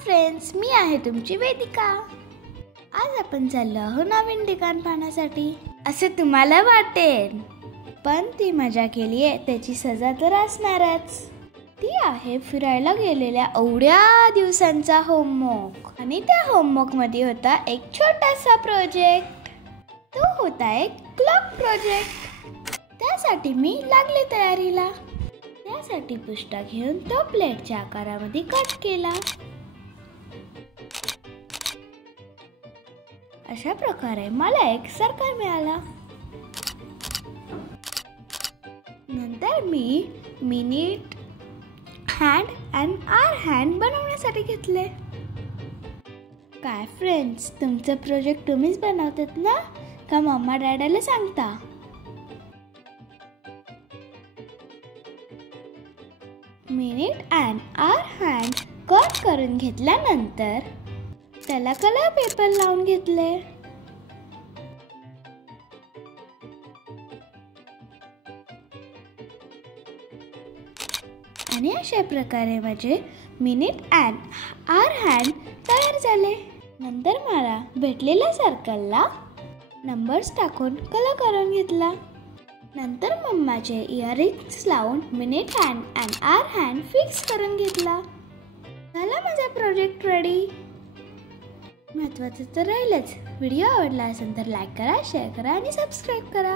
Friends, मी आहे तुमची वेदिका। आज आपण चाललो आहोत नवीन ठिकाण पाहण्यासाठी असे तुम्हाला वाटेल, पण ती मजा केली आहे त्याची सजा तर असणारच। ती आहे फिरायला गेलेल्या एवढ्या दिवसांचा होमवर्क, आणि त्या होमवर्क मध्ये होता एक छोटासा प्रोजेक्ट। तो होता एक क्लॉक प्रोजेक्ट। त्यासाठी मी लागले तयारीला। त्यासाठी पुस्तक घेऊन तो प्लेटच्या आकारामध्ये कट केला। अशा प्रकारे मला एक सर्कल मिळाला। नंतर मी मिनिट हँड आणि आवर हँड बनवण्यासाठी घेतले। काय फ्रेंड्स, तुमचा प्रोजेक्ट तुम्हीच बनवतात ना, का मम्मा डॅडीला सांगता? Minute and hour hand cut करून घेतल्यानंतर त्याला कलर पेपर लावून घेतले। आणि अशा प्रकारे माझे मिनिट अँड आवर हँड तयार झाले। नंतर मला भेटलेल्या सर्कलला नंबर्स टाकून कलर करून घेतला। नंतर मम्माचे इयरिंग्स लावून minute hand and hour hand fix करून घेतला। झाला माझा प्रोजेक्ट रेडी। महत्त्वाचं तर राहिलंच, व्हिडिओ आवडला असेल तर लाईक करा, शेअर करा आणि सबस्क्राईब करा।